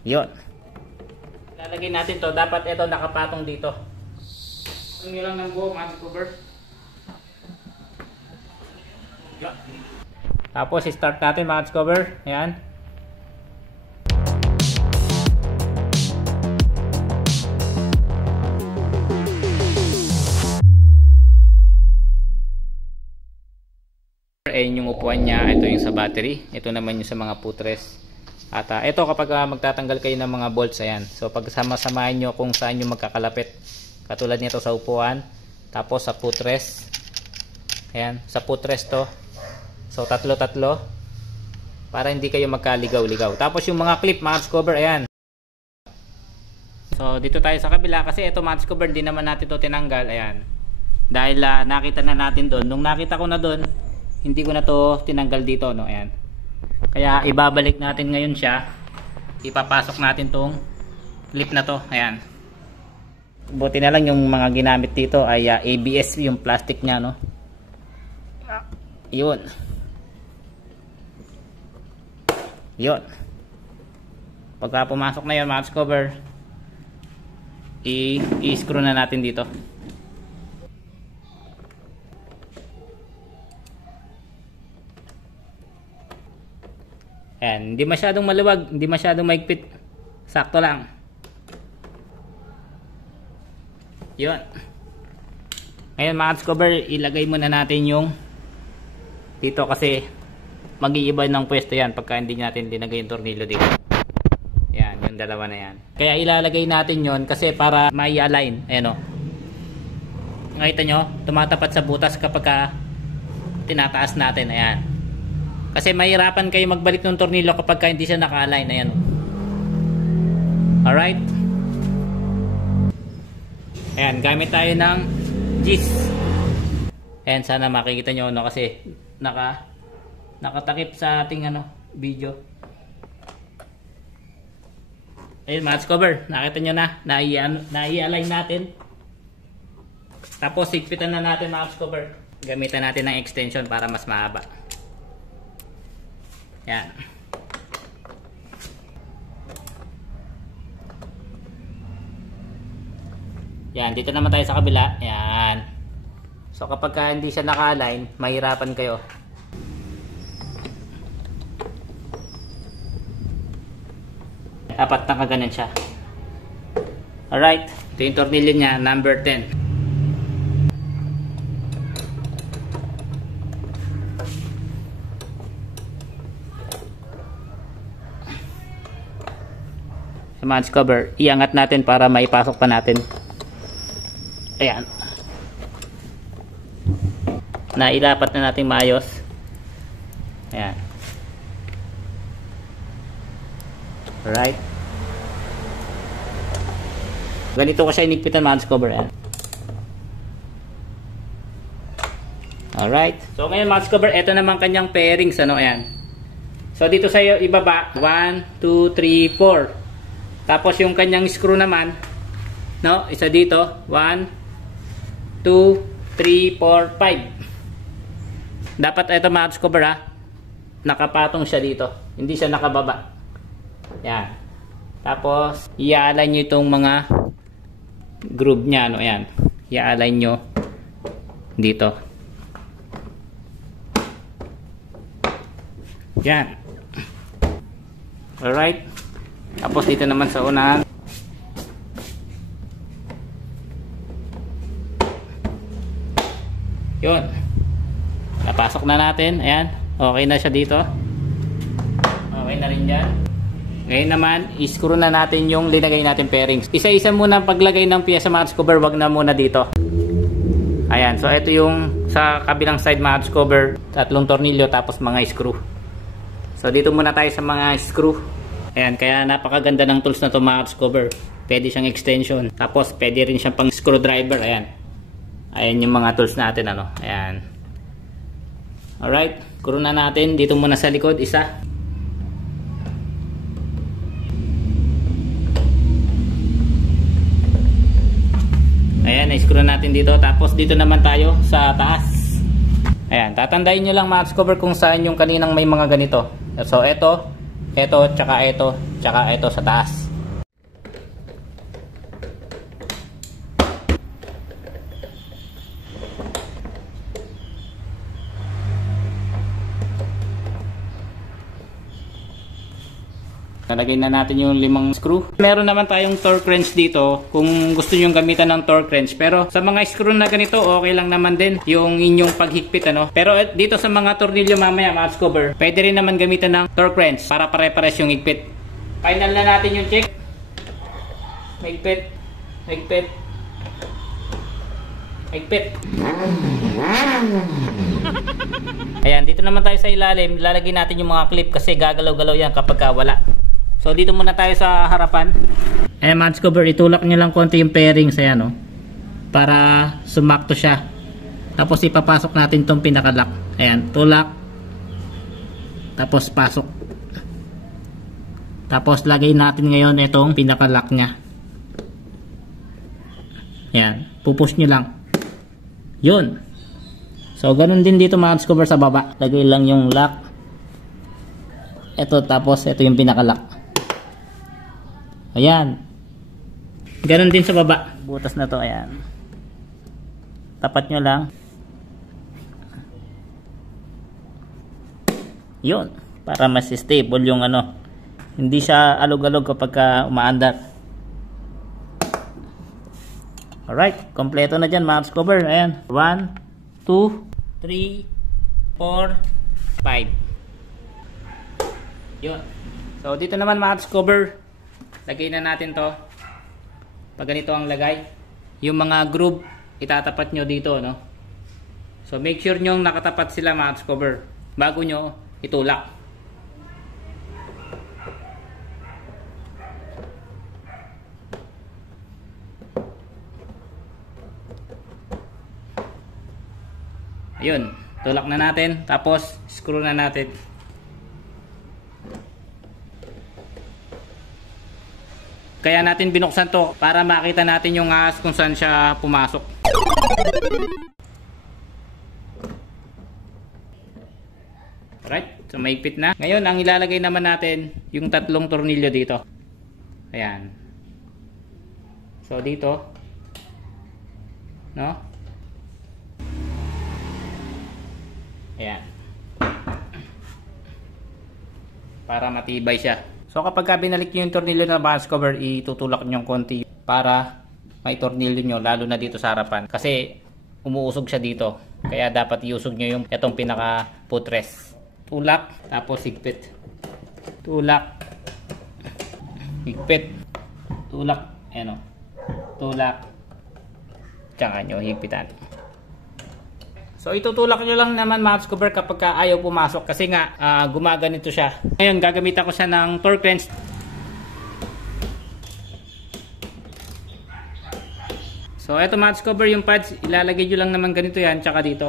Yun. Lalagay natin to. Dapat ito nakapatong dito. Ang lang ng buo, mga cover. Yun. Tapos start natin mga cover. Ayan. Ayan yung upuan niya. Ito yung sa battery. Ito naman yung sa mga footrest. At ito kapag magtatanggal kayo ng mga bolts, ayan. So pag sama-samahin nyo kung saan nyo magkakalapit. Katulad nito sa upuan. Tapos sa footrest. Ayan. Sa footrest to. So tatlo-tatlo. Para hindi kayo magkaligaw-ligaw. Tapos yung mga clip, match cover, ayan. So dito tayo sa kabila. Kasi ito match cover, hindi naman natin to tinanggal. Ayan. Dahil nakita na natin doon. Nung nakita ko na doon, hindi ko na to tinanggal dito, no? Ayan. Kaya ibabalik natin ngayon siya. Ipapasok natin tong clip na to. Ayan. Buti na lang yung mga ginamit dito ay ABS yung plastic niya, no? Yun. Yun. Pagka pumasok na yun, match cover, i-screw na natin dito. Ayan, hindi masyadong maluwag, hindi masyadong maigpit. Sakto lang. Yun. Ngayon mga cover, ilagay muna natin yung dito kasi mag-iiba ng pwesto yan pagka hindi natin linagay yung tornilyo dito. Ayan, yung dalawa na yan. Kaya ilalagay natin yon kasi para mai-align. Ayan o. Nakita nyo, tumatapat sa butas kapag tinataas natin. Ayan. Kasi mahirapan kayo magbalik ng tornilyo kapag hindi siya naka-align. Ayan. Alright. Ayan, gamit tayo ng Gis. Ayan, sana makikita nyo, no? Kasi nakatakip sa ating video. Ayan, match cover. Nakita nyo na. Nai-align natin. Tapos, sigpitan na natin match cover. Gamitan natin ng extension para mas mahaba. Yan. Yan, dito naman tayo sa kabila. Yan. So kapag hindi siya naka-align, mahirapan kayo. Dapat nakaganan siya. Alright. Ito yung tornilyo niya, number 10. Sa match cover, iangat natin para maipasok pa natin. Ayan. Nailapat na natin maayos. Ayan. Alright. Ganito ko siya inigpitan match cover. Ayan. Alright. So ngayon match cover, ito naman kanyang pairings. Ayan. So dito sa ibaba, 1, 2, 3, 4. Tapos yung kanyang screw naman, no, isa dito, 1, 2, 3, 4, 5. Dapat ito match cover nakapatong siya dito. Hindi siya nakababa. Yan. Tapos, i-align nyo itong mga groove niya, no, yan. I-align nyo dito. Yan. Alright. Tapos dito naman sa unahan. Yun. Napasok na natin. Ayan. Okay na siya dito. Okay na rin dyan. Ngayon naman, i-screw na natin yung linagay natin pairings. Isa-isa muna paglagay ng piyesa match cover. Wag na muna dito. Ayan. So ito yung sa kabilang side match cover. 3 tornilyo tapos mga screw. So dito muna tayo sa mga screw. Ayan, kaya napakaganda ng tools na to match cover. Pwede siyang extension. Tapos pwede rin siyang pang screwdriver. Ayan. Ayan yung mga tools natin, Ayan. Alright. Screw na natin. Dito muna sa likod, isa. Ayan, na-screw natin dito. Tapos dito naman tayo sa taas. Ayan, tatandayin nyo lang match cover kung saan yung kaninang may mga ganito. So, ito Ito, tsaka ito sa taas. Nalagay na natin yung 5 screw. Meron naman tayong torque wrench dito kung gusto nyo gamitan ng torque wrench. Pero sa mga screw na ganito, okay lang naman din yung inyong paghigpit, ano. Pero dito sa mga tornilyo mamaya, mga cover, pwede rin naman gamitan ng torque wrench para pare-pares yung higpit. Final na natin yung check. Higpit. Higpit. Higpit. Ayan, dito naman tayo sa ilalim. Lalagay natin yung mga clip kasi gagalaw-galaw yan kapag wala. So dito muna tayo sa harapan. Match cover, itulak nyo lang konti yung pairings, ayan, no? Para sumakto siya. Tapos ipapasok natin tong pinaka-lock. Ayan, tulak. Tapos pasok. Tapos lagay natin ngayon itong pinaka-lock nya. Ayan, pupush nyo lang. Yun. So ganun din dito, match cover, sa baba. Lagay lang yung lock. Ito, tapos ito yung pinaka-lock. Ayan. Ganon din sa baba. Butas na to, ayan. Tapat nyo lang. Yun. Para mas stable yung ano. Hindi siya alog-alog kapag umaandar. Alright. Kompleto na dyan, mga cover. Ayan. 1, 2, 3, 4, 5. Yun. So, dito naman, mga cover. Lagay na natin to. Pag ganito ang lagay, yung mga groove itatapat nyo dito, no? So make sure nyo nakatapat sila, mga cover, bago nyo itulak. Ayun, tulak na natin, tapos screw na natin. Kaya natin binuksan to para makita natin yung ahas kung saan siya pumasok. Alright, so maigpit na. Ngayon, ang ilalagay naman natin yung 3 tornilyo dito. Ayan. So dito, no? Ayan. Para matibay siya. So kapag binalik nyo yung tornilyo na balance cover, itutulak nyo yung konti para may tornilyo nyo, lalo na dito sa harapan. Kasi umuusog siya dito. Kaya dapat iusog nyo yung itong pinaka footrest. Tulak, tapos higpit. Tulak. Higpit. Tulak. Ayan o. Tulak. Tsaka nyo higpitan. So itutulak nyo lang naman, mga cover, kapag ayaw pumasok kasi nga gumaganito siya. Ngayon gagamitan ko siya ng torque wrench. So eto, mga cover, yung pads ilalagay nyo lang naman ganito yan, tsaka dito.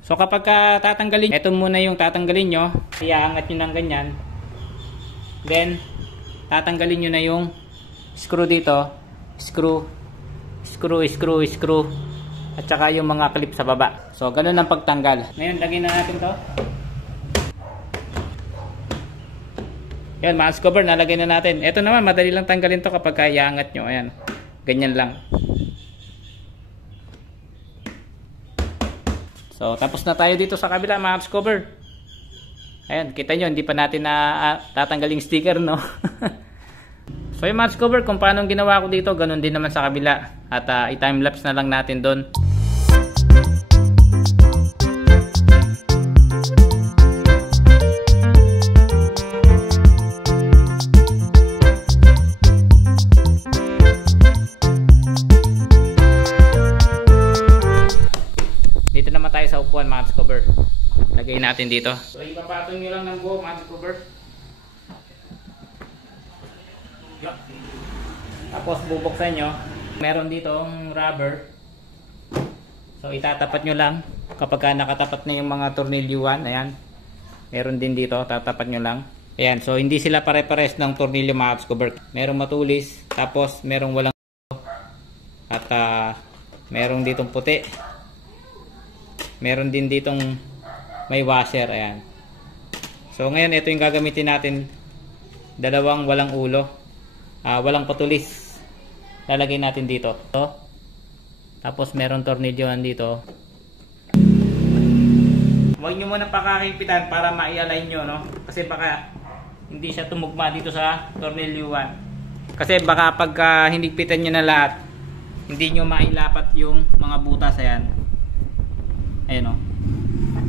So kapag tatanggalin, eto muna yung tatanggalin nyo. Iaangat nyo ng ganyan. Then tatanggalin nyo na yung screw dito. Screw. At saka yung mga clip sa baba. So, ganun ang pagtanggal. Ngayon, lagyan na natin to. Yan, mask cover, nalagay na natin. Ito naman, madali lang tanggalin to kapag iaangat nyo. Ayan, ganyan lang. So, tapos na tayo dito sa kabila, mask cover. Ayan, kita nyo, hindi pa natin na tatanggaling sticker, no? So, yung mask cover, kung paano ginawa ko dito, ganun din naman sa kabila. At i-timelapse na lang natin doon. Dito naman tayo sa upuan, mask cover. Lagay natin dito. So, ipapatong nyo lang ng buo, mask cover. Tapos bubuksan nyo. Meron ditong rubber. So itatapat nyo lang kapag nakatapat na yung mga tornilyuan. Ayan. Meron din dito, tatapat nyo lang. Ayan, so hindi sila pare-pares ng tornilyo, mga cover. Merong matulis, tapos merong walang at merong ditong puti. Meron din ditong may washer. Ayan. So ngayon ito yung gagamitin natin, dalawang walang ulo, walang patulis. Lalagay natin dito. So, tapos meron tornilyoan dito. Huwag nyo muna pakakipitan para ma-align nyo, no? Kasi baka hindi siya tumugma dito sa tornilyuan. Kasi baka pagka hinigpitan nyo na lahat, hindi nyo mailapat yung mga butas. Ayan. Ayan, no?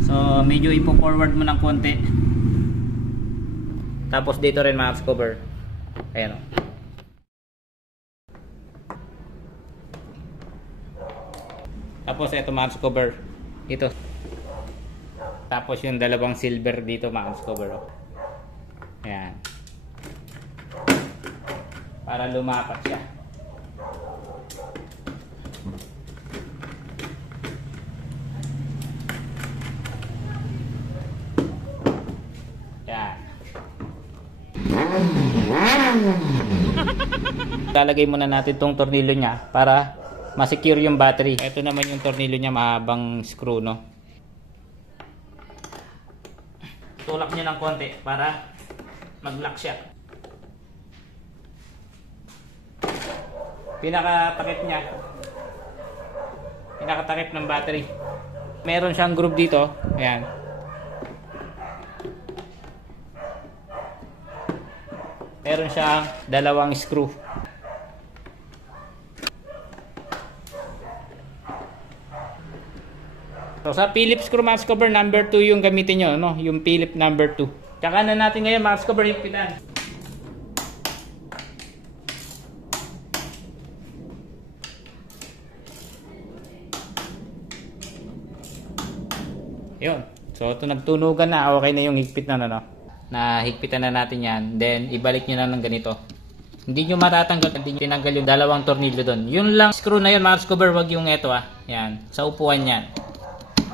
So medyo ipo-forward mo ng konti. Tapos dito rin mga cover. Ayan, o. Tapos ito mga cover dito. Tapos yung dalawang silver dito mga cover, o. Ayan. Para lumapat siya. Lalagay muna natin tong tornilyo niya para ma-secure yung battery. Ito naman yung tornilyo niya, mahabang screw, no? Tulak niyo ng konti para mag-lock siya. Pinakatakip niya, pinakatakip ng battery. Meron siyang groove dito. Ayan. Meron siyang dalawang screw. So sa Phillips screw max cover number 2 yung gamitin nyo, no? Yung Phillips number 2. Tsaka na natin ngayon max cover higpitan. Yun. So ito nagtunugan na, okay na yung higpit na, no? Na higpitan na natin yan. Then ibalik nyo na ng ganito. Hindi nyo matatanggal, hindi nyo tinanggal yung dalawang tornilyo doon. Yun lang screw na yun, max cover, wag yung eto, yan, sa upuan yan.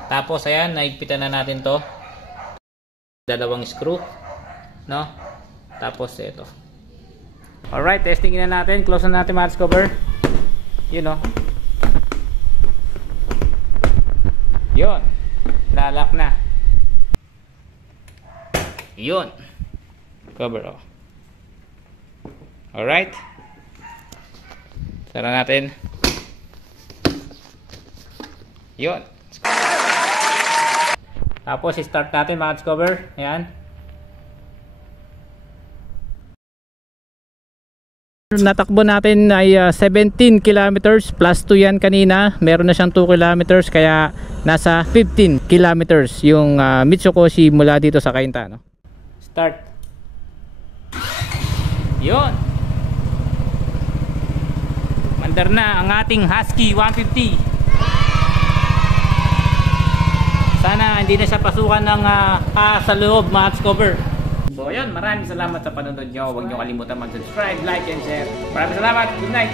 Tapos ayan, nahigpitan na natin to. Dalawang screw, no? Tapos ito. Alright, testing na natin. Close na natin max cover. Yun, no? Yun. Lalak na. Yun. Cover, oh. Alright. Sara natin. Yun. Tapos start natin mga cover. Ayan. Natakbo natin ay 17 kilometers plus 2 yan kanina. Meron na siyang 2 kilometers kaya nasa 15 kilometers yung Mitsukoshi mula dito sa Cainta, no? Start. Yun. Mandar na ang ating Husky 150. Sana hindi na siya pasukan ng sa loob mga cover. So ayun, maraming salamat sa panonood nyo. Huwag nyo kalimutan mag-subscribe, like, and share. Maraming salamat. Good night.